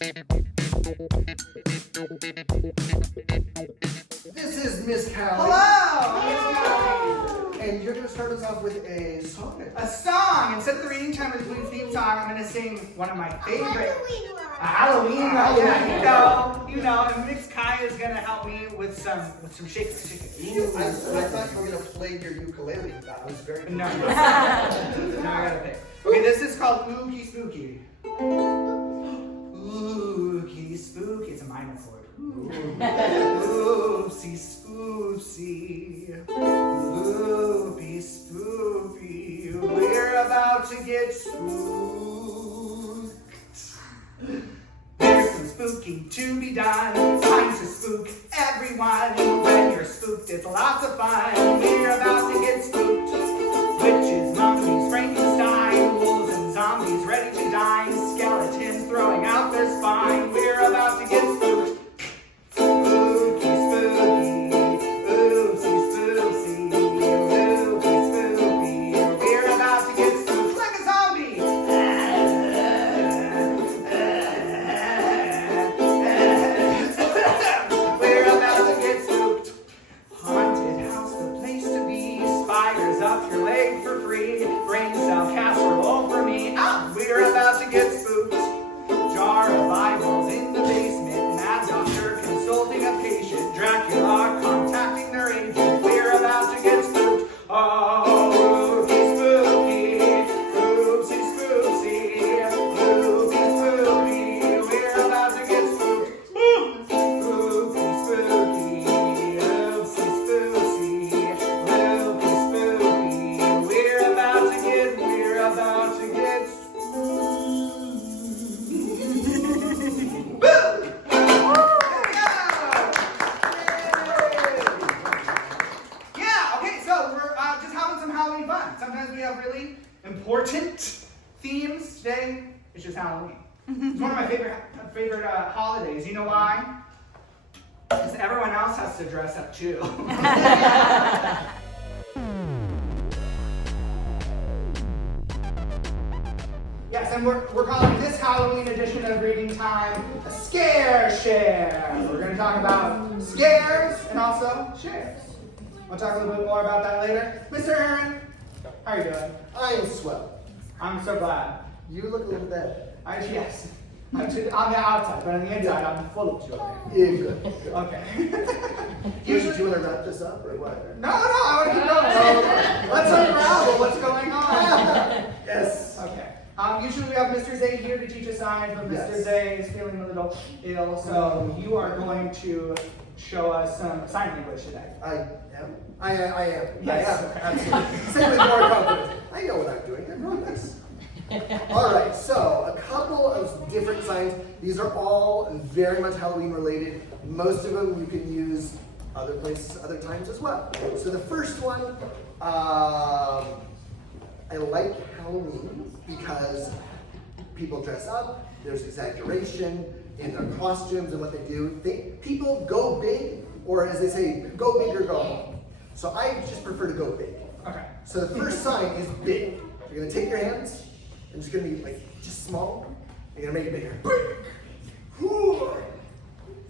This is Miss Callie. Hello! And you're going to start us off with a song. A song. Instead of the reading time of the Queen's theme song, I'm going to sing one of my favorite. A Halloween one. Yeah, you know. And Miss Kai is going to help me with some shaking. I thought you were going to play your ukulele. That was very cool. No, I got to pick. Okay, this is called Ooky Spooky. Ooky Spooky. It's a minor chord. Oopsie spoopsie, loopy spoopy, we're about to get spooked. There's some spooking to be done, time to spook everyone. When you're spooked, it's lots of fun. We're about to get spooked. Witches, monkeys, Frankenstein, wolves and zombies ready to dine, skeletons throwing out their spine. We're about to get spooked. Important themes today. It's just Halloween. It's one of my favorite holidays. You know why? Because everyone else has to dress up too. Yes, and we're calling this Halloween edition of Reading Time a Scare Share. We're going to talk about scares and also shares. We'll talk a little bit more about that later. Mr. Aaron, how are you doing? I am swell. I'm so glad. You look a little better. Yes. On the outside, but on the inside, I'm full of joy. Yeah, good. Okay. Usually, do you want to wrap this up or what? No, I want to keep going. So let's unravel what's going on. Yes. Okay. Usually we have Mr. Zay here to teach us signs, but Mr. Zay is feeling a little ill, so you are going to show us some sign language today. I am. I am. Yes. Okay. Absolutely. Say with more confidence. I know what I'm doing. I promise. All right. So a couple of different signs. These are all very much Halloween related. Most of them you can use other places, other times as well. So the first one, I like Halloween because people dress up. There's exaggeration in their costumes and what they do. People go big, or as they say, go big or go home. So I just prefer to go big. Okay. So the first sign is big. You're gonna take your hands and it's gonna be like just small. You're gonna make it bigger.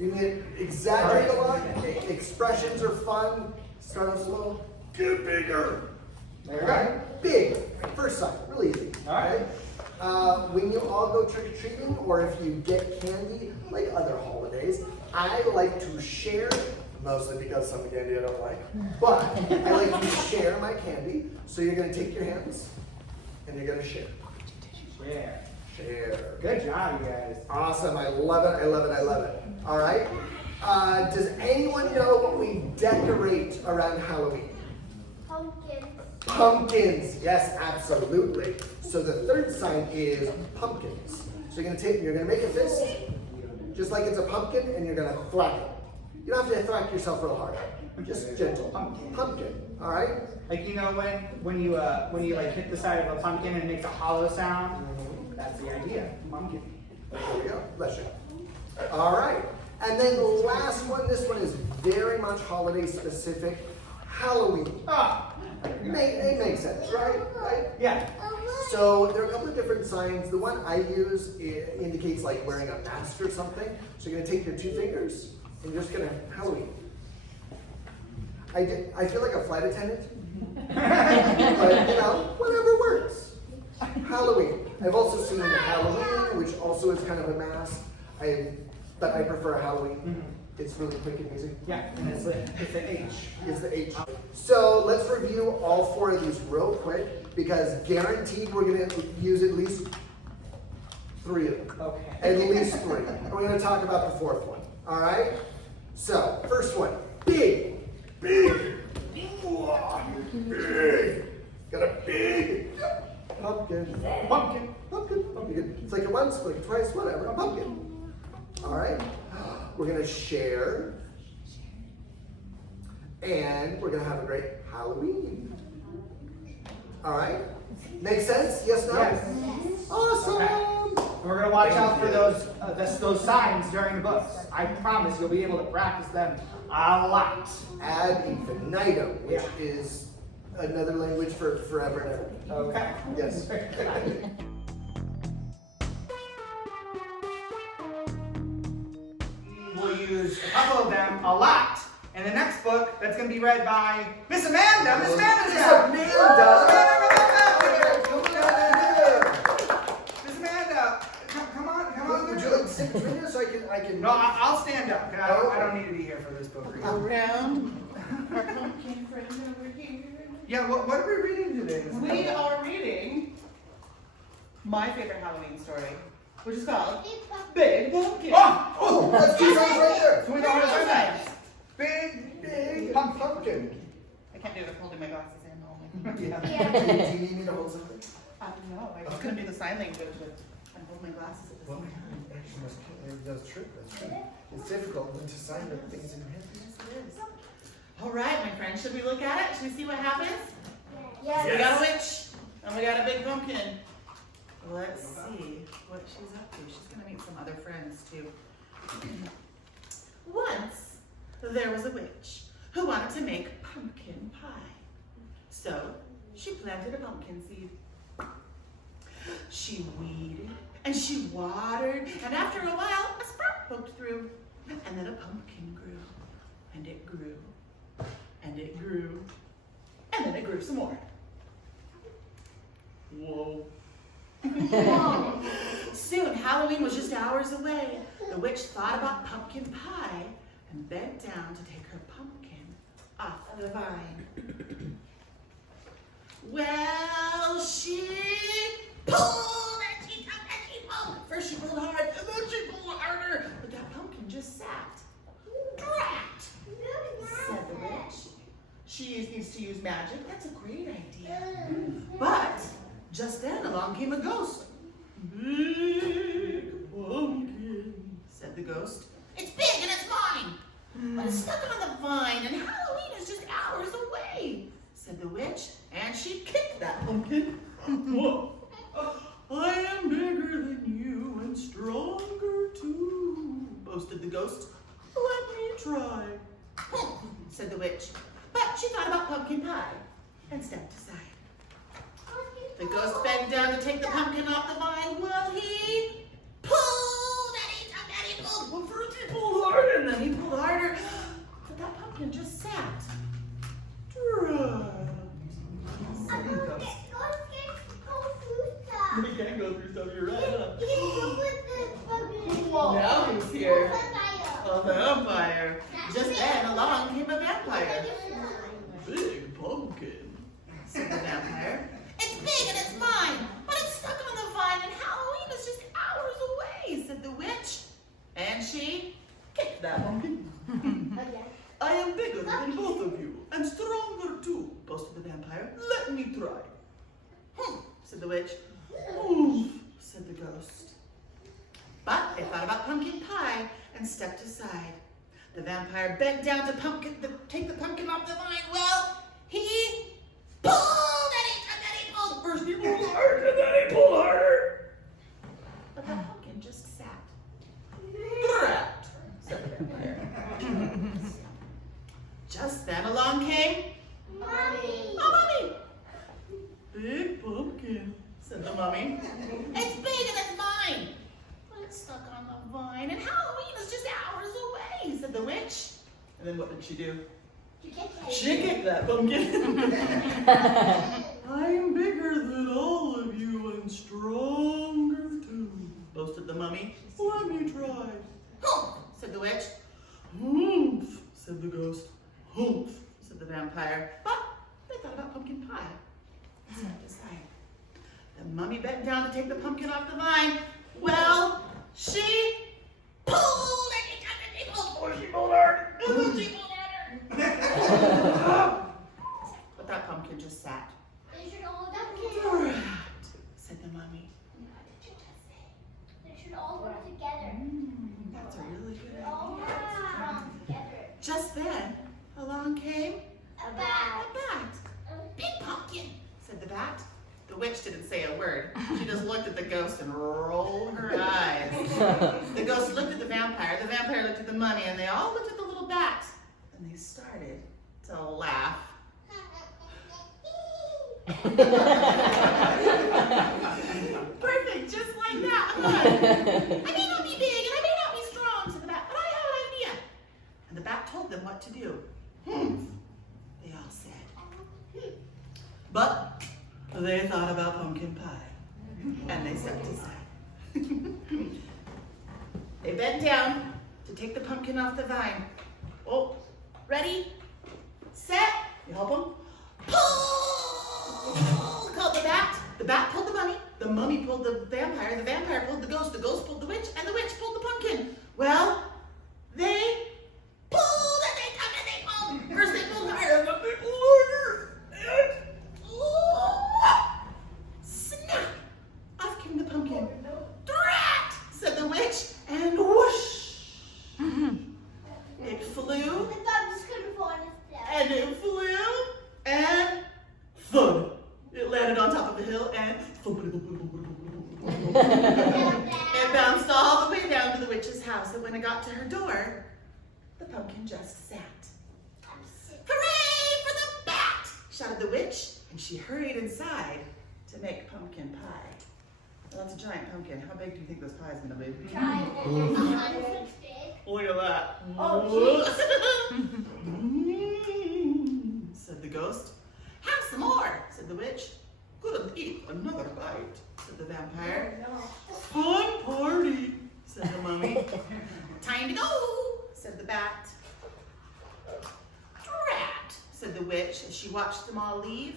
You can exaggerate a lot. Expressions are fun. Start off slow. Get bigger. There you go. Big. First sign. Really easy. All right. When you all go trick-or-treating, or if you get candy, like other holidays, I like to share, mostly because some candy I don't like, but I like to share my candy. So you're going to take your hands, and you're going to share. Share. Share. Good job, you guys. Awesome. I love it. I love it. I love it. All right. Does anyone know what we decorate around Halloween? Pumpkins. Pumpkins. Yes, absolutely. So the third sign is pumpkins. So you're gonna make a fist, just like it's a pumpkin, and you're gonna thwack it. You don't have to thwack yourself real hard. Just gentle. Pumpkin. All right. Like when you like hit the side of a pumpkin and it makes a hollow sound. That's the idea. Pumpkin. There we go. Bless you. All right. And then the last one. This one is very much holiday specific. Halloween. Ah. It makes sense, right? Right? Yeah. So there are a couple of different signs. The one I use indicates like wearing a mask or something. So you're gonna take your 2 fingers and you're just gonna Halloween. I feel like a flight attendant, but you know, whatever works. Halloween. I've also seen Halloween, which also is kind of a mask. But I prefer Halloween. It's really quick and easy. Yeah, and it's the H. Is the H. So let's review all 4 of these real quick because guaranteed we're gonna use at least 3 of them. Okay. At least 3. And we're gonna talk about the 4th one. All right. So first one, big, big, big. Got a big pumpkin. Pumpkin. Pumpkin. Pumpkin. Flick it once, flick it twice, whatever. Pumpkin. All right. We're gonna share, and we're gonna have a great Halloween. All right. Make sense? Yes. No. Yes. Awesome. Okay. We're gonna watch out for those signs during the books. I promise you'll be able to practice them a lot. Ad infinitum, which is another language for forever and ever. Okay. Yes. We'll use a couple of them a lot in the next book that's going to be read by Miss Amanda. Miss Amanda's Miss here. Amanda. Miss Amanda, come on. Would you like to sit between us so I can? No, I'll stand up. I don't need to be here for this book reading. Around our pumpkin friend over here. Yeah, what are we reading today? Miss We Amanda? are reading my favorite Halloween story, which is called Big Pumpkin. Oh, That's 2 signs right there. so we know what it Nice. says. Big pumpkin. I can't do it. I'm holding my glasses in only. Yeah. Do you need me to hold something? I don't know. I was going to do the sign language, but I'm holding my glasses at the Well, same time. that's true. That's true. It's difficult to sign the things in your head. Yes, it is. All right, my friends. Should we look at it? Should we see what happens? Yes. We got a witch, and we got a big pumpkin. Let's see what she's up to. She's gonna meet some other friends too. Once, there was a witch who wanted to make pumpkin pie. So, she planted a pumpkin seed. She weeded, and she watered, and after a while, a sprout poked through. And then a pumpkin grew, and it grew, and it grew, and then it grew some more. Whoa. Soon, Halloween was just hours away. The witch thought about pumpkin pie and bent down to take her pumpkin off the vine. Well, she pulled and she tugged and she pulled. First she pulled hard, and then she pulled harder. But that pumpkin just sat. Drat, said the witch. She needs to use magic. That's a great idea. But just then along came a ghost. Big pumpkin, said the ghost. It's big and it's mine, but it's stuck on the vine and Halloween is just hours away, said the witch, and she kicked that pumpkin. Whoa. I am bigger than you and stronger too, boasted the ghost. Let me try, said the witch. But she thought about pumpkin pie and stepped aside. The ghost bent down to take the pumpkin off the vine. Well, he pulled and he tugged and he pulled. Well, first he pulled hard and then he pulled harder. But that pumpkin just sat. Dry. Said the ghost. You can't go through stuff, you're right. Now who's here? A vampire. Just then along came a vampire. Big pumpkin, said the vampire. It's big and it's mine, but it's stuck on the vine and Halloween is just hours away, said the witch. And she kicked that pumpkin. I am bigger than both of you and stronger too, boasted the vampire. Let me try. Said the witch. Oof, said the ghost. But they thought about pumpkin pie and stepped aside. The vampire bent down to take the pumpkin off the vine. Well, he pulled and he tugged and he pulled. First he pulled harder and then he pulled harder. But the pumpkin just sat. Drat, said the vampire. Just then along came Mommy. Oh, Mommy! Big pumpkin, said the witch. And then what did she do? You get She kicked that pumpkin. I'm bigger than all of you and stronger too, boasted the mummy. Let me try. Humph, said the witch. Humph, said the ghost. Humph, said the vampire. But they thought about pumpkin pie. So they decided. The mummy bent down to take the pumpkin off the vine. Well, she pulled it. She pulled hard. She pulled harder. But that pumpkin just sat. They should all Drat, said the mummy. What did you just say? They should all work together. That's a really good All idea. work strong together. Just then, along came A bat. a bat. Big pumpkin, said the bat. The witch didn't say a word. She just looked at the ghost and rolled her eyes. The ghost looked at the vampire looked at the mummy, and they all looked at the little bat. And they started to laugh. Perfect, just like that, huh? I may not be big and I may not be strong, said the bat, but I have an idea. And the bat told them what to do. They all said. But they thought about pumpkin pie, and they stepped aside. They bent down to take the pumpkin off the vine. Oh, ready, set, you help them? Pull! Called the bat. The bat pulled the mummy pulled the vampire pulled the ghost pulled the witch, and the witch pulled the pumpkin. Well, they pulled and they tugged and they pulled. First they pulled harder, then they pulled harder. And snap! Off came the pumpkin. Drat! Said the witch, and whoosh! It flew, I thought it was gonna fall on his desk. and it flew, and thud! It landed on top of a hill, and it bounced all the way down to the witch's house, and when it got to her door, the pumpkin just sat. Hooray for the bat! Shouted the witch, and she hurried inside to make pumpkin pie. Well, that's a giant pumpkin. How big do you think this pie is going to be? Try it. 100 big. Look at that. Oh, Said the ghost. Have some more, said the witch. Couldn't eat another bite, said the vampire. Fun party, said the mummy. Time to go, said the bat. Drat, said the witch as she watched them all leave,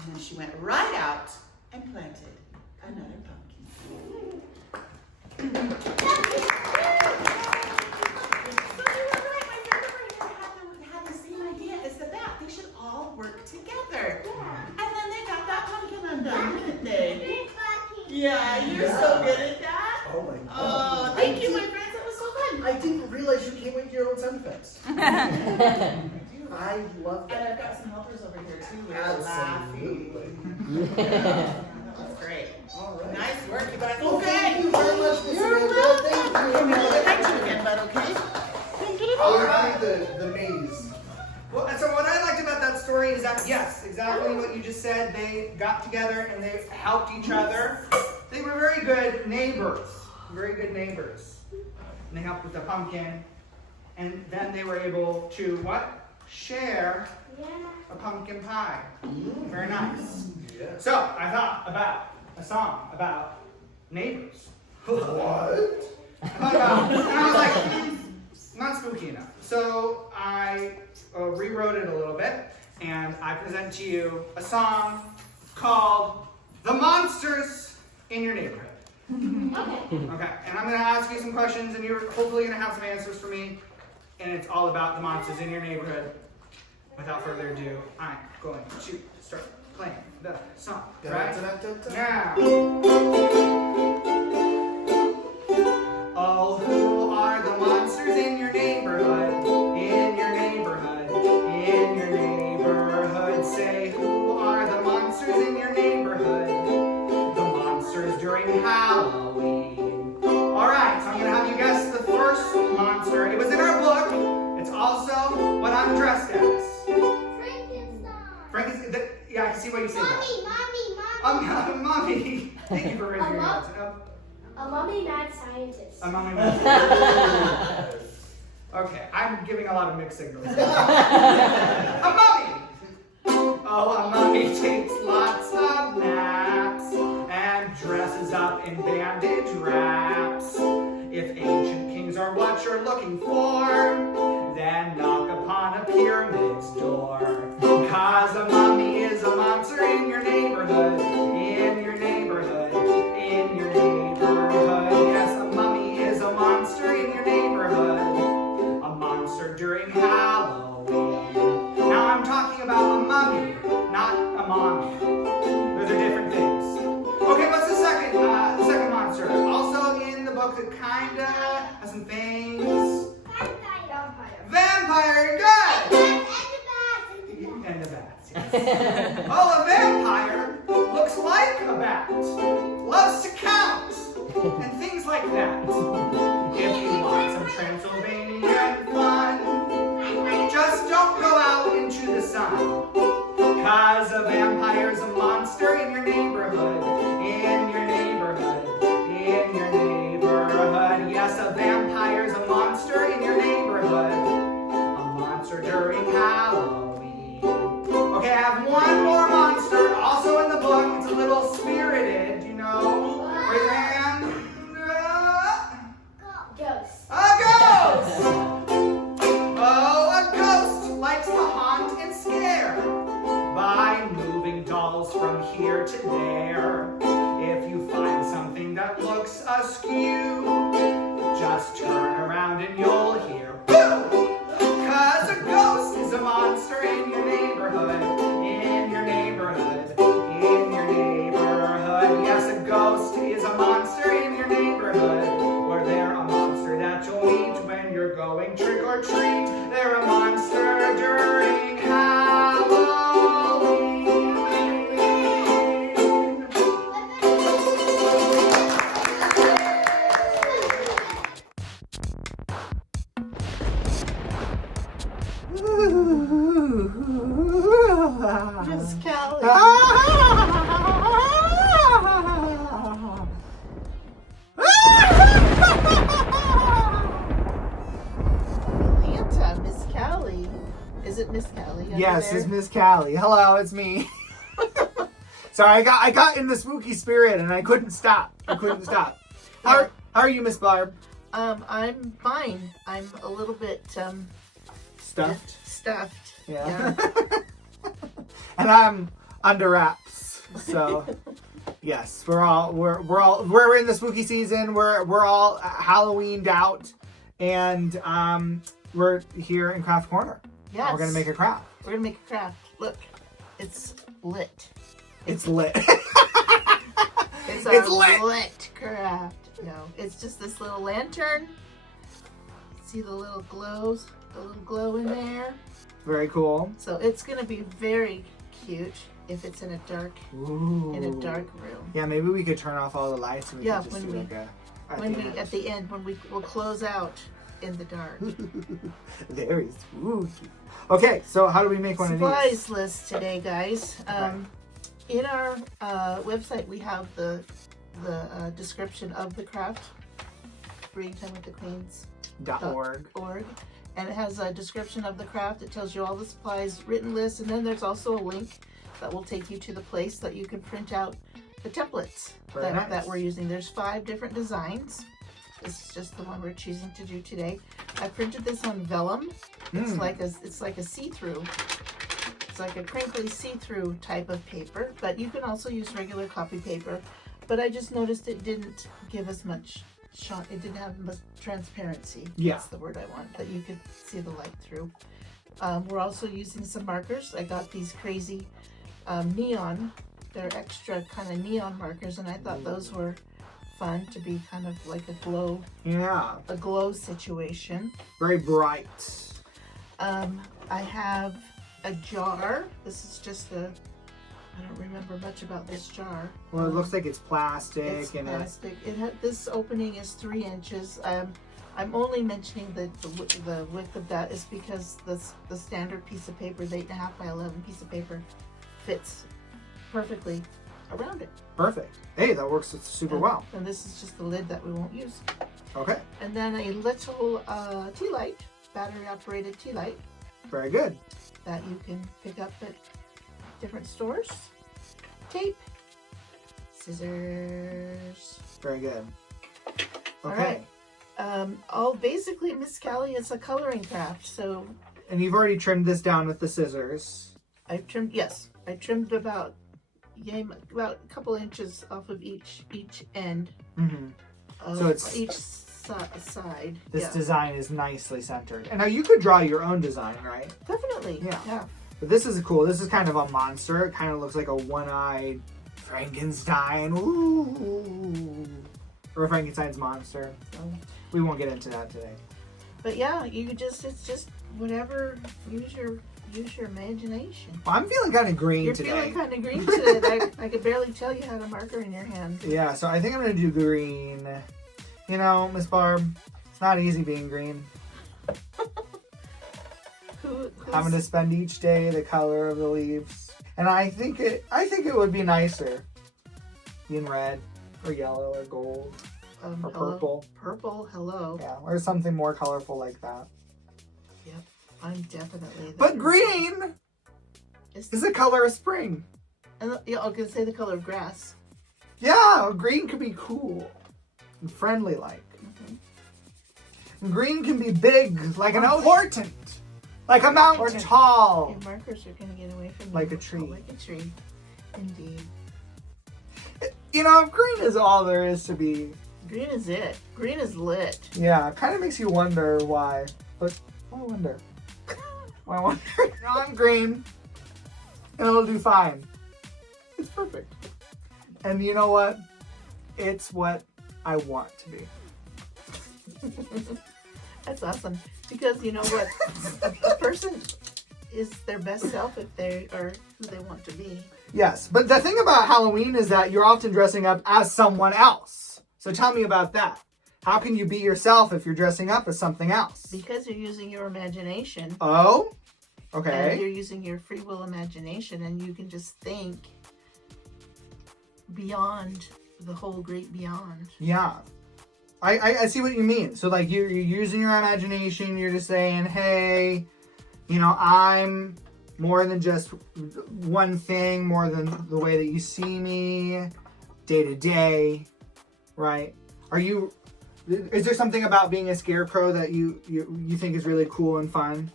and then she went right out and planted another pumpkin. So you were right, my friend over here had the same idea as the bat. They should all work together. And then they got that pumpkin undone, didn't they? Yeah, you're so good at that. Oh my God. Oh, thank you, my friends. That was so fun. I didn't realize you came with your own sound effects. I love And that. I've got some helpers over here too. We were laughing. Absolutely. That was great. All right. Nice work, you guys. Well, Okay. thank you very much, Miss You're Amanda. welcome. Thank Thank you again, bud, okay? you. The maze. Well, so what I liked about that story is that, yes, exactly what you just said. They got together and they helped each other. They were very good neighbors. Very good neighbors. And they helped with the pumpkin. And then they were able to, what? Share a pumpkin pie. Very nice. Yes. So, I thought about a song about neighbors. What? I thought about, and I was like, not spooky enough. So I rewrote it a little bit, and I present to you a song called "The Monsters in Your Neighborhood." Okay, and I'm going to ask you some questions, and you're hopefully going to have some answers for me, and it's all about the monsters in your neighborhood. Without further ado, I'm going to start playing the song, right? Now. Oh, who are the monsters in your neighborhood? In your neighborhood, in your neighborhood. Say, who are the monsters in your neighborhood? The monsters during Halloween. Alright, so I'm going to have you guess the first monster. It was in our book. It's also what I'm dressed as. Frankenstein. Yeah, I can see what you say. Mommy. Mommy. Thank you for raising your hands. A mummy mad scientist. A mummy. Okay, I'm giving a lot of mixed signals. A mummy! Oh, a mummy takes lots of naps and dresses up in bandage wraps. If ancient kings are what you're looking for, then knock upon a pyramid's door. 'Cause a mummy is a monster in your neighborhood, in your neighborhood, in your neighborhood. Yes, a mummy is a monster in your neighborhood, a monster during Halloween. Now I'm talking about a mummy, not a mommy. Those are different things. Okay, what's the second monster? Also in the book that kinda has some things. Vampire, good! And the bats, yes. Oh, a vampire looks like a bat, loves to count, and things like that. If you want some Transylvanian fun, just don't go out into the sun. 'Cause a vampire's a monster in your neighborhood, in your neighborhood, in your neighborhood. Yes, a vampire's a monster in your neighborhood, a monster during Halloween. Okay, I have one more monster, also in the book. It's a little spirited, you know. Raise your hand. Ghost. A ghost! Oh, a ghost likes to haunt and scare by moving dolls from here to there. If you find something that looks askew, just turn around and you'll hear boo! 'Cause a ghost is a monster in your neighborhood, in your neighborhood, in your neighborhood. Yes, a ghost is a monster in your neighborhood, or they're a monster that you'll meet when you're going trick or treat. They're a monster during Halloween. Miss Callie. Atlanta, Miss Callie. Is it Miss Callie? under Yes, there? it's Miss Callie. Hello, it's me. Sorry, I got in the spooky spirit and I couldn't stop. How are you, Miss Barb? I'm fine. I'm a little bit Stuffed. stuffed. Yeah. And I'm under wraps. So yes, we're in the spooky season. We're all Halloweened out, and we're here in Craft Corner. Yes. We're gonna make a craft. We're gonna make a craft. Look, it's lit. It's lit. It's It's a lit. lit craft. No, it's just this little lantern. See the little glow in there. Very cool. So it's gonna be very cute if it's in a dark Ooh. room. Yeah, maybe we could turn off all the lights and we Yeah, could just when do we- like a At the end when we'll close out in the dark. Very spooky. Okay, so how do we make one of these? Supplies list today, guys. Right. In our website, we have the description of the craft, .org. .org, and it has a description of the craft. It tells you all the supplies, written list, and then there's also a link that will take you to the place that you can print out the templates Very nice. that we're using. There's 5 different designs. This is just the one we're choosing to do today. I printed this on vellum. It's like a see-through. It's like a crinkly see-through type of paper, but you can also use regular copy paper. But I just noticed it didn't give us much shot. It didn't have much transparency. Yeah. That's the word I want, that you could see the light through. We're also using some markers. I got these crazy neon. They're extra kind of neon markers, and I thought those were fun to be kind of like a glow situation. Very bright. I have a jar. This is just I don't remember much about this jar. Well, it looks like it's plastic. It's and plastic. This opening is 3 inches. I'm only mentioning the width of that is because the standard piece of paper, the 8.5 by 11 piece of paper, fits perfectly around it. Perfect. Hey, that works super well. And this is just the lid that we won't use. Okay. And then a little tea light. battery-operated tea light Very good. that you can pick up at different stores. Tape, scissors. Very good. All Okay. right. Basically, Miss Callie is a coloring craft. So And you've already trimmed this down with the scissors. I trimmed about a couple inches off of each end. Mm-hmm. Of So it's- each side. This yeah. design is nicely centered. And now you could draw your own design, right? Definitely. Yeah. Yeah. But this is cool. This is kind of a monster. It kind of looks like a one-eyed Frankenstein. Ooh. Or a Frankenstein's monster. We won't get into that today. But yeah, it's just whatever. Use your imagination. Well, I'm feeling kind of green You're today. feeling kind of green today. I could barely tell you had a marker in your hand. Yeah, so I think I'm going to do green. You know, Miss Barb, it's not easy being green. Having to spend each day the color of the leaves. And I think it would be nicer being red or yellow or gold or hello. purple. Purple, hello. Yeah, or something more colorful like that. Yep, I'm definitely. But green is the color of spring. Yeah, I was gonna say the color of grass. Yeah, green could be cool and friendly like. And green can be big, like an important, like a mountain tall. Your markers are gonna get away from you. Like a tree. Oh, like a tree, indeed. You know, green is all there is to be. Green is it. Green is lit. Yeah, it kind of makes you wonder why. But I wonder. I wonder. No, I'm green. And it'll do fine. It's perfect. And you know what? It's what I want to be. That's awesome. Because you know what? a person is their best self if they are who they want to be. Yes, but the thing about Halloween is that you're often dressing up as someone else. So tell me about that. How can you be yourself if you're dressing up as something else? Because you're using your imagination. Oh, And okay. you're using your free will imagination, and you can just think beyond the whole great beyond. Yeah. I see what you mean. So like you're using your imagination, you're just saying, hey, you know, I'm more than just one thing, more than the way that you see me day to day, right? Is there something about being a scarecrow that you think is really cool and fun?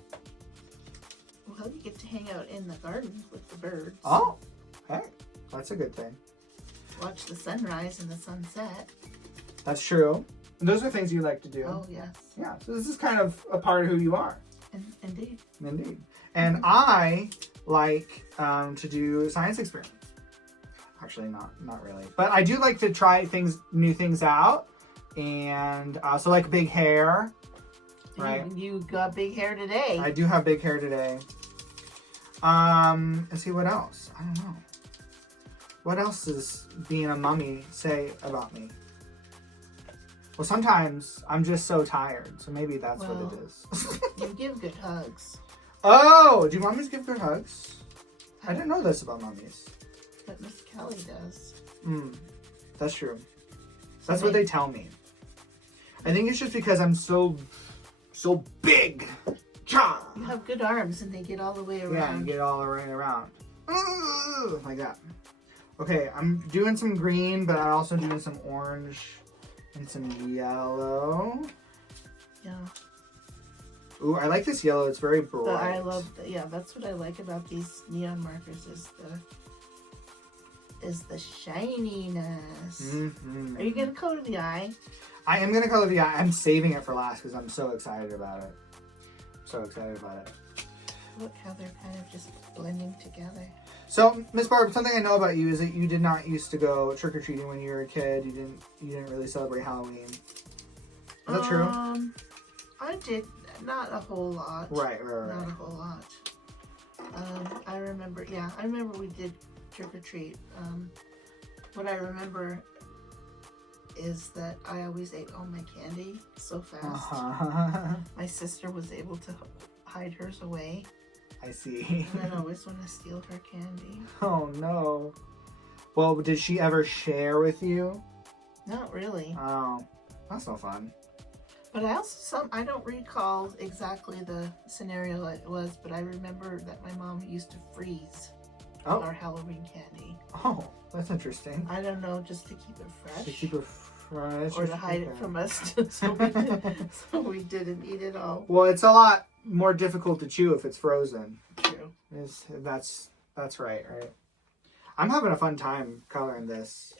Well, you get to hang out in the garden with the birds. Oh, hey, that's a good thing. Watch the sunrise and the sunset. That's true. And those are things you like to do. Oh, yes. Yeah, so this is kind of a part of who you are. Indeed. Indeed. And I like to do science experiments. Actually, not really. But I do like to try new things out. And so like big hair, right? You got big hair today. I do have big hair today. Let's see what else. I don't know. What else does being a mummy say about me? Well, sometimes I'm just so tired, so maybe that's what it is. You give good hugs. Oh, do mummies give good hugs? I didn't know this about mummies. But Miss Kelly does. That's true. That's what they tell me. I think it's just because I'm so big. Cha! You have good arms and they get all the way around. Yeah, and get all the way around. Like that. Okay, I'm doing some green, but I'm also doing some orange and some yellow. Yeah. Ooh, I like this yellow. It's very bright. I love that's what I like about these neon markers is the shininess. Mm-hmm. Are you gonna color the eye? I am gonna color the eye. I'm saving it for last because I'm so excited about it. Look how they're kind of just blending together. So, Miss Barb, something I know about you is that you did not used to go trick-or-treating when you were a kid. You didn't really celebrate Halloween. Is that true? I did not a whole lot. Right. Not a whole lot. I remember we did trick-or-treat. What I remember is that I always ate all my candy so fast. My sister was able to hide hers away. I see. And I'd always want to steal her candy. Oh no. Well, did she ever share with you? Not really. Oh, that's no fun. But I also I don't recall exactly the scenario it was, but I remember that my mom used to freeze our Halloween candy. Oh, that's interesting. I don't know, just to keep it fresh. To keep it fresh. Or to hide it from us, so we didn't eat it all. Well, it's a lot more difficult to chew if it's frozen. True. That's right? I'm having a fun time coloring this.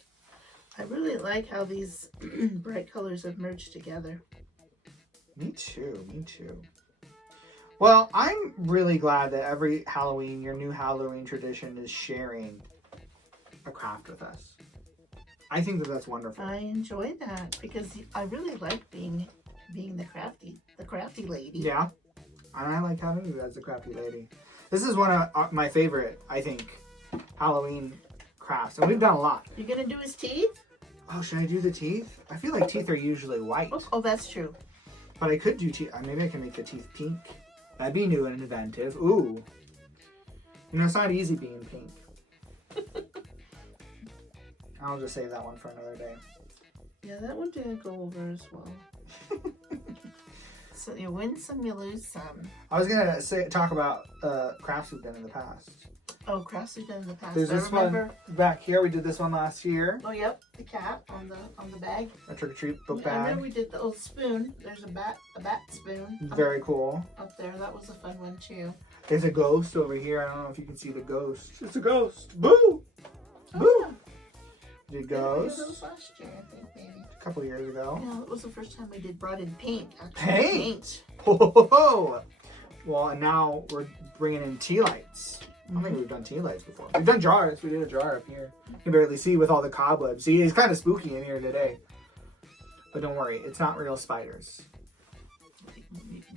I really like how these bright colors have merged together. Me too. Well, I'm really glad that every Halloween, your new Halloween tradition is sharing a craft with us. I think that that's wonderful. I enjoy that because I really like being the crafty lady. Yeah, and I like having you as a crafty lady. This is one of my favorite, I think, Halloween crafts, and we've done a lot. You're gonna do his teeth? Oh, should I do the teeth? I feel like teeth are usually white. Oh, that's true. But I could do teeth. Maybe I can make the teeth pink. That'd be new and inventive. Ooh. You know, it's not easy being pink. I'll just save that one for another day. Yeah, that one didn't go over as well. So you win some, you lose some. I was gonna talk about crafts we've done in the past. Oh, crafts we've done in the past. There's this one back here. We did this one last year. Oh, yep, the cat on the bag. A trick or treat book I bag. remember we did the old spoon. There's a bat spoon. Very cool. Up there. That was a fun one too. There's a ghost over here. I don't know if you can see the ghost. It's a ghost. Boo! Boo! Oh, yeah. Did ghost. That was last year, I think, maybe. A couple years ago. Yeah, it was the first time we brought in paint. Actually. Paint? Whoa! Well, and now we're bringing in tea lights. I don't think we've done tea lights before. We've done jars. We did a jar up here. You can barely see with all the cobwebs. See, it's kind of spooky in here today. But don't worry, it's not real spiders.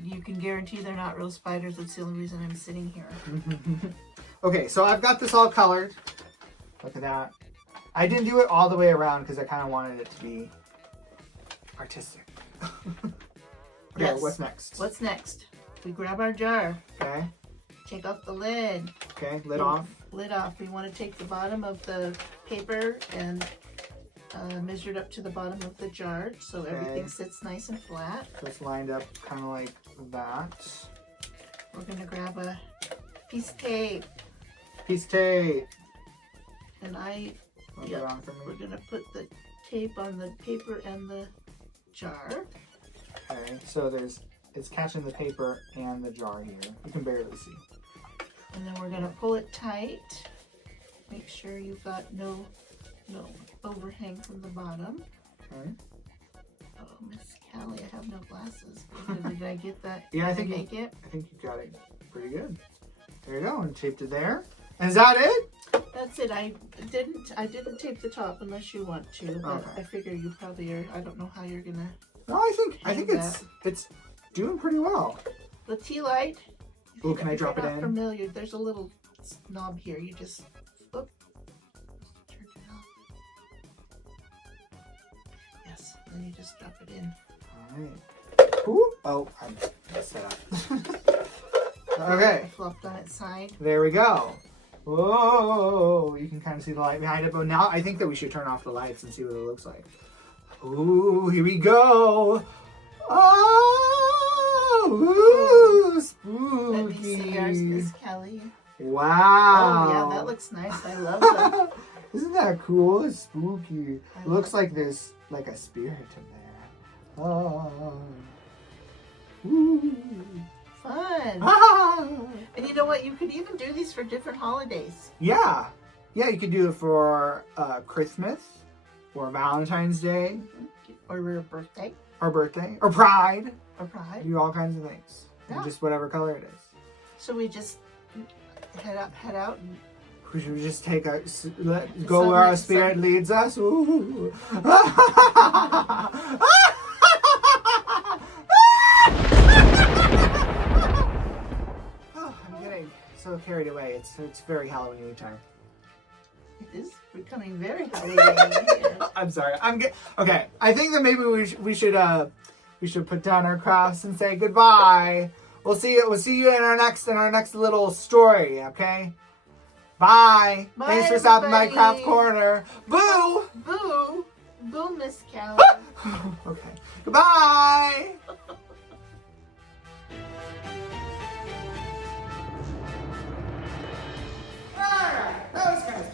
You can guarantee they're not real spiders. That's the only reason I'm sitting here. Okay, so I've got this all colored. Look at that. I didn't do it all the way around because I kind of wanted it to be artistic. Okay, Yes. what's next? What's next? We grab our jar. Okay, Take off the lid. okay, lid off. Lid off. We want to take the bottom of the paper and measure it up to the bottom of the jar so everything sits nice and flat. So it's lined up kind of like that. We're going to grab a piece of tape. Piece of tape. And Put it on for we're me. going to put the tape on the paper and the jar. Okay, so it's catching the paper and the jar here. You can barely see. And then we're going to pull it tight. Make sure you've got no overhang from the bottom. Okay. Oh, Miss Callie, I have no glasses. Did I get that? Yeah, I Did think make it. I think you got it pretty good. There you go, and taped it there. And is that it? That's it. I didn't tape the top unless you want to, but Okay. I figure you probably are. I don't know how you're gonna. No, I think Hang it's doing pretty well. The tea light. Oh, can I If you're drop it not in? Familiar? There's a little knob here. You just turn it off. Yes, then you just drop it in. All right. Ooh. Oh, I messed that up. Okay, Flopped on its side. there we go. Whoa, you can kind of see the light behind it, but now I think that we should turn off the lights and see what it looks like. Ooh, here we go. Oh, ooh, spooky. Let me see ours, Miss Kelly. Wow. Oh yeah, that looks nice. I love that. Isn't that cool? It's spooky. I Looks like there's like a spirit in there. Oh. Ooh. Fun. Ah. And you know what? You could even do these for different holidays. Yeah. Yeah, you could do it for Christmas or Valentine's Day Or your birthday. or birthday or Pride. Or pride. Do all kinds of things. And Yeah. just whatever color it is. So we just head out and We should just take go where our spirit leads us. Ooh. Oh, I'm getting so carried away. It's very Halloween time. it is becoming very Halloween. I'm sorry. Okay. I think that maybe we should put down our crafts and say goodbye. We'll see you in our next little story. Okay. Bye. Bye, Thanks for stopping by everybody. Craft Corner. Boo. Boo! Boo, Miss Cow. Okay. Goodbye. Alright, that was kind of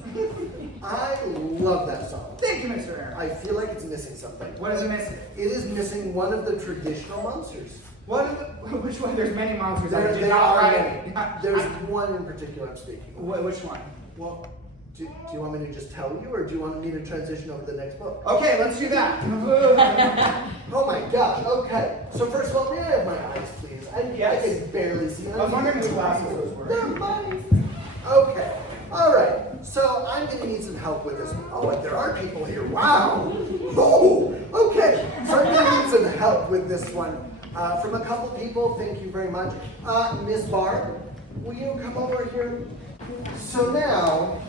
stupid. I love that song. Thank you, Mr. Aaron. I feel like it's missing something. What is it missing? It is missing one of the traditional monsters. What are the, which one? There's many monsters. I There, did there not are write. many. There's one in particular I'm speaking of. Which one? Well, do you want me to just tell you, or do you want me to transition over to the next book? Okay, let's do that. Oh my gosh, okay. So first of all, may I have my eyes, please? Yes. I can barely see them. I was wondering which glasses those were. They're mine. Okay. All right. So I'm going to need some help with this one. Oh, and there are people here. Wow. Oh, okay. So I'm going to need some help with this one from a couple people. Thank you very much. Miss Barb, will you come over here? So now,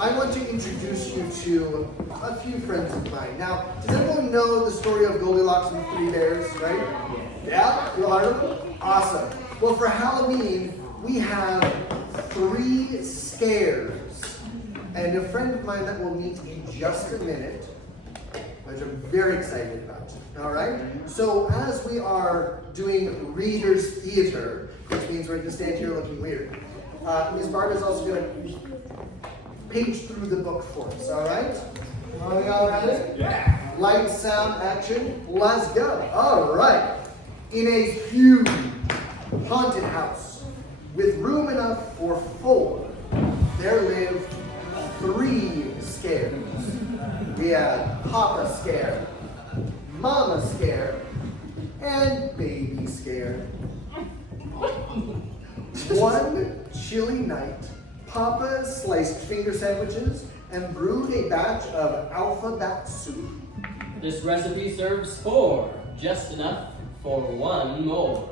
I want to introduce you to a few friends of mine. Now, does everyone know the story of Goldilocks and the Three Bears, right? Yeah? You all heard of them? Awesome. Well, for Halloween, we have 3 scares. And a friend of mine that we'll meet in just a minute, which I'm very excited about. All right? So as we are doing reader's theater, which means we're going to stand here looking weird, Miss Barb is also going to page through the book for us, all right? Are we all ready? Yeah. Light, sound, action, let's go. All right. In a huge haunted house with room enough for 4, there lived 3 scares. We had Papa Scare, Mama Scare, and Baby Scare. One chilly night, Papa sliced finger sandwiches and brewed a batch of alphabet soup. This recipe serves 4, just enough for 1 more.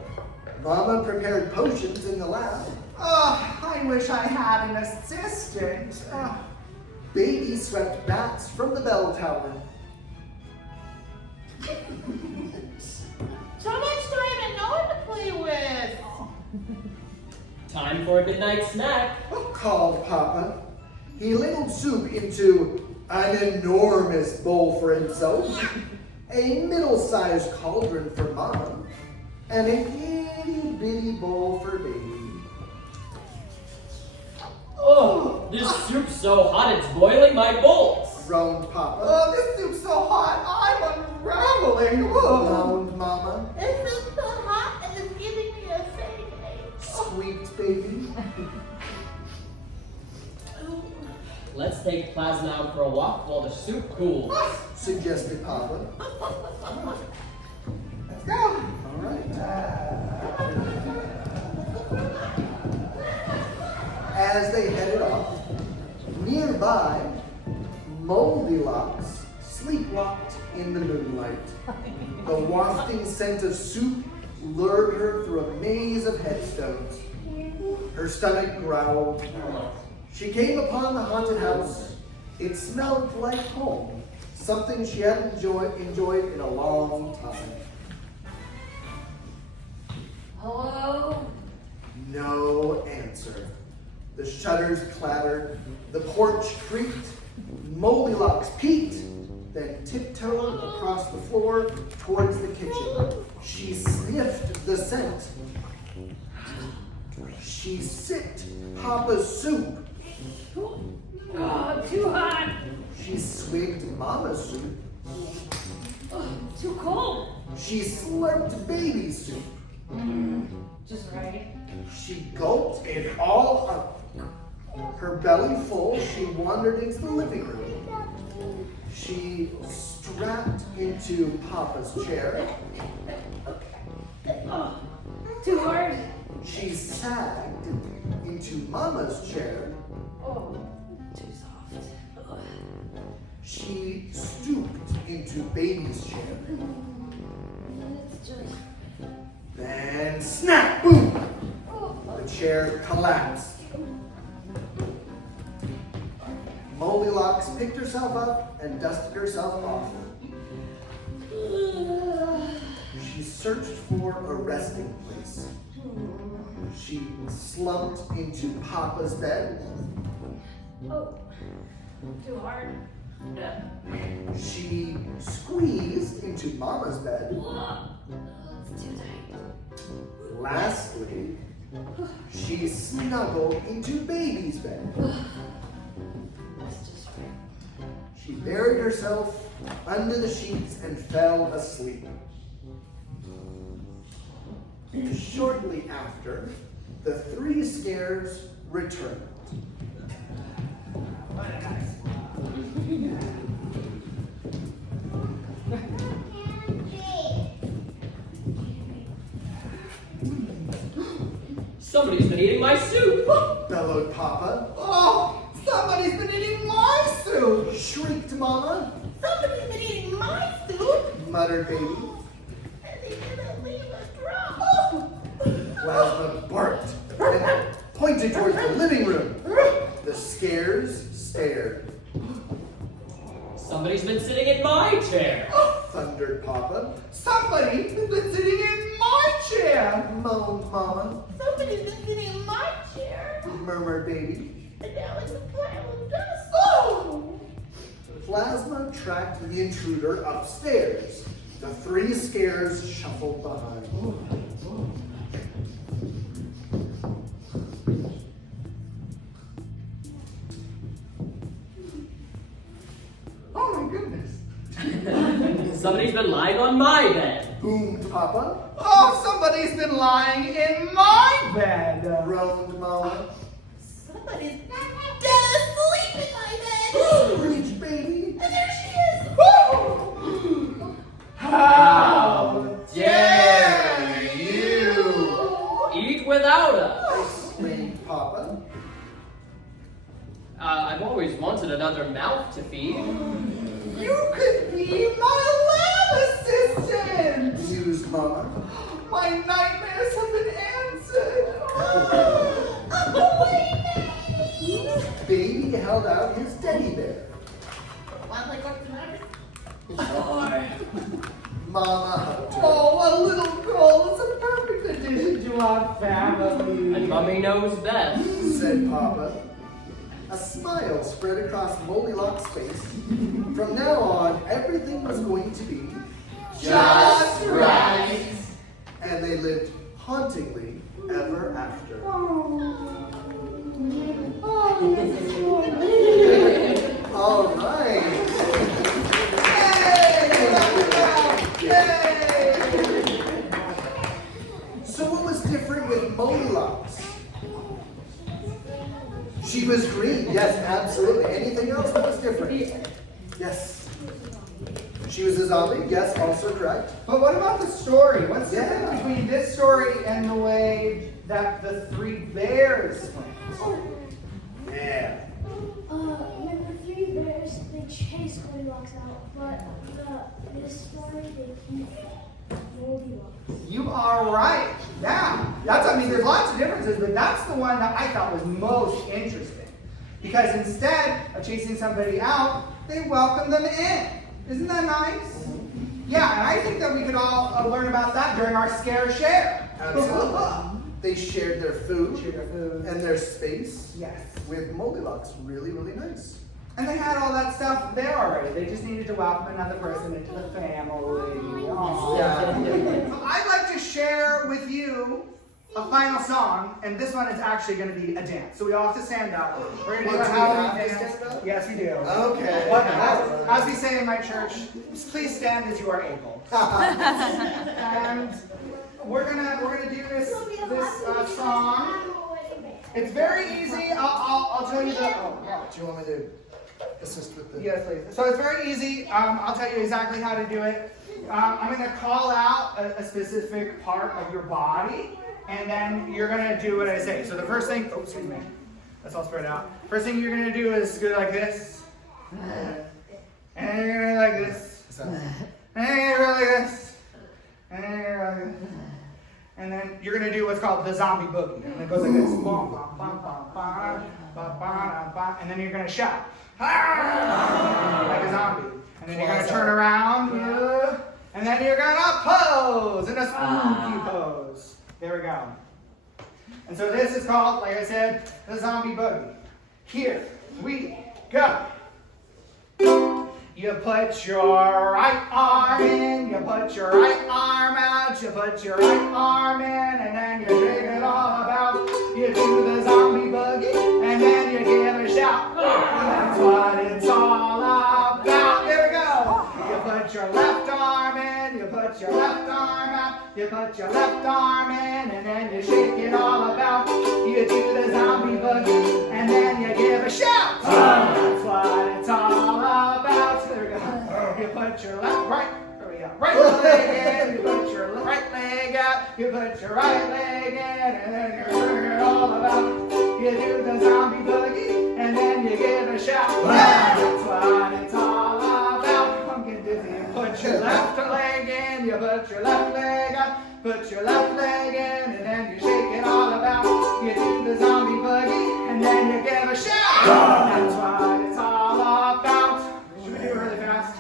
Mama prepared potions in the lab. Oh, I wish I had an assistant. Oh. Baby swept bats from the bell tower. So much time and no one to play with. Time for a midnight snack. Called Papa. He ladled soup into an enormous bowl for himself, a middle-sized cauldron for Mom, and a itty-bitty bowl for Baby. Oh, this soup's so hot it's boiling my bolts. Groaned Papa. Oh, this soup's so hot, I'm unraveling. Whoa. Groaned Mama. This is so hot and it's giving me a headache. Squeaked Baby. Let's take Plasma out for a walk while the soup cools. Suggested Papa. Let's go. All right. As they headed off, nearby, Moldilocks sleepwalked in the moonlight. The wafting scent of soup lured her through a maze of headstones. Her stomach growled. She came upon the haunted house. It smelled like home, something she hadn't enjoyed in a long time. Hello? No answer. The shutters clattered, the porch creaked, Moldilocks peeked, then tiptoed across the floor towards the kitchen. She sniffed the scent. She sipped Papa's soup. Oh, too hot. She swigged Mama's soup. Oh, too cold. She slurped Baby's soup. Just right. She gulped it all up. Her belly full, she wandered into the living room. She strapped into Papa's chair. Oh, too hard. She sagged into Mama's chair. Oh, too soft. Ugh. She stooped into Baby's chair. It's just. Then snap, boom! Oh, The chair collapsed. Moldilocks picked herself up and dusted herself off. She searched for a resting place. She slumped into Papa's bed. oh, too hard. She squeezed into Mama's bed. It's too tight. Lastly, she snuggled into Baby's bed. She buried herself under the sheets and fell asleep. Shortly after, the three scares returned. Somebody's been eating my soup! Bellowed Papa. Oh, somebody's been eating my soup. Shrieked Mama. Somebody's been eating my soup. Muttered Baby. And they didn't leave a drop. Plasma barked and pointed towards the living room. The scares stared. Somebody's been sitting in my chair! Thundered Papa. Somebody's been sitting in my chair. Moaned Mama. Somebody's been sitting in my chair. Murmured Baby. And now it's a pile of dust. Oh! Plasma tracked the intruder upstairs. The three scares shuffled behind. Oh my goodness. Somebody's been lying on my bed! Boomed Papa. Oh, somebody's been lying in my bed. Groaned Mama. Somebody's dead asleep in my bed. Screeched Baby. And there she is. How dare you eat without us! Exclaimed Papa. I've always wanted another mouth to feed. You could be my lab assistant. Mused Mama. My nightmares have been answered. I'm away, Baby held out his teddy bear. One like what's the matter? Mama hugged her. Oh, a little girl is a perfect addition to our family. And Mummy knows best. Said Papa. A smile spread across Moldilocks' face. From now on, everything was going to be Just right. And they lived hauntingly ever after. All right. So what was different with Moldilocks? She was green. Yes, absolutely. Anything else that was different? Yes. She was a zombie. Yes, also correct. But what about the story? What's the difference Yeah. between this story and the way that the three bears went? Yeah. When the three bears, they chase Goldilocks out, but this story, they keep Goldilocks. You are right. Yeah. There's lots of differences, but that's the one that I thought was most interesting. Because instead of chasing somebody out, they welcome them in. Isn't that nice? Yeah, and I think that we could all learn about that during our scare share. Absolutely. They shared their food Share their food. and their space Yes. with Moldilocks. Really, really nice. And they had all that stuff there already. They just needed to welcome another person into the family. Aw. Yeah. I'd like to share with you a final song, and this one is actually going to be a dance. So we all have to stand up. We're going to do a Well, do we Halloween have to dance. stand up? Yes, we do. Okay. But as we say in my church, please stand as you are able. And we're gonna do this song. It's very easy. I'll tell you the. Oh, yeah. Do you want me to assist with the? Yes, please. So it's very easy. I'll tell you exactly how to do it. I'm going to call out a specific part of your body, and then you're going to do what I say. So the first thing, oh, excuse me. That's all spread out. First thing you're going to do is go like this. And you're going to go like this. And then you're going to go like this. And then you're going to go like this. And then you're going to do what's called the zombie boogie. And it goes like this. And then you're going to shout. Like a zombie. And then you're going to turn around. And then you're going to pose in a spooky pose. There we go. And so this is called, like I said, the zombie boogie. Here we go. You put your right arm in, you put your right arm out, you put your right arm in, and then you shake it all about. You do the zombie boogie, and then you give a shout. That's what it's all about. Here we go. You put your left arm in, you put your left arm out, you put your left arm in, and then you shake it all about. You do the zombie boogie, and then you give a shout. That's what it's all about. There we go. You put your right leg in, you put your right leg out, you put your right leg in, and then you bring it all about. You do the zombie boogie, and then you give a shout. That's what it's all about. Pumpkin dizzy. You put your left leg in, you put your left leg out, put your left leg in, and then you shake it all about. You do the zombie boogie, and then you give a shout. That's what it's all about. Should we do it really fast?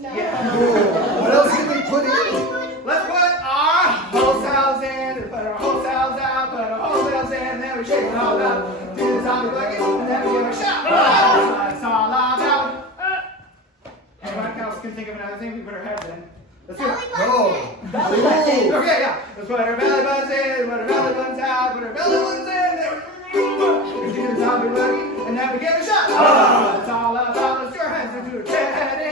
Yeah. What else can we put in? Let's put our whole cells in, and put our whole cells out, put our whole cells in, and then we shake it all out. Do the zombie boogie, and then we give a shout. That's what it's all about. Anyone else can think of another thing we put our heads in? Let's do it. Oh. Okay, yeah. Let's put our belly buttons in, put our belly buttons out, put our belly buttons in, there we do the zombie boogie, and then we give a shot. That's all about. Let's do our hands into a head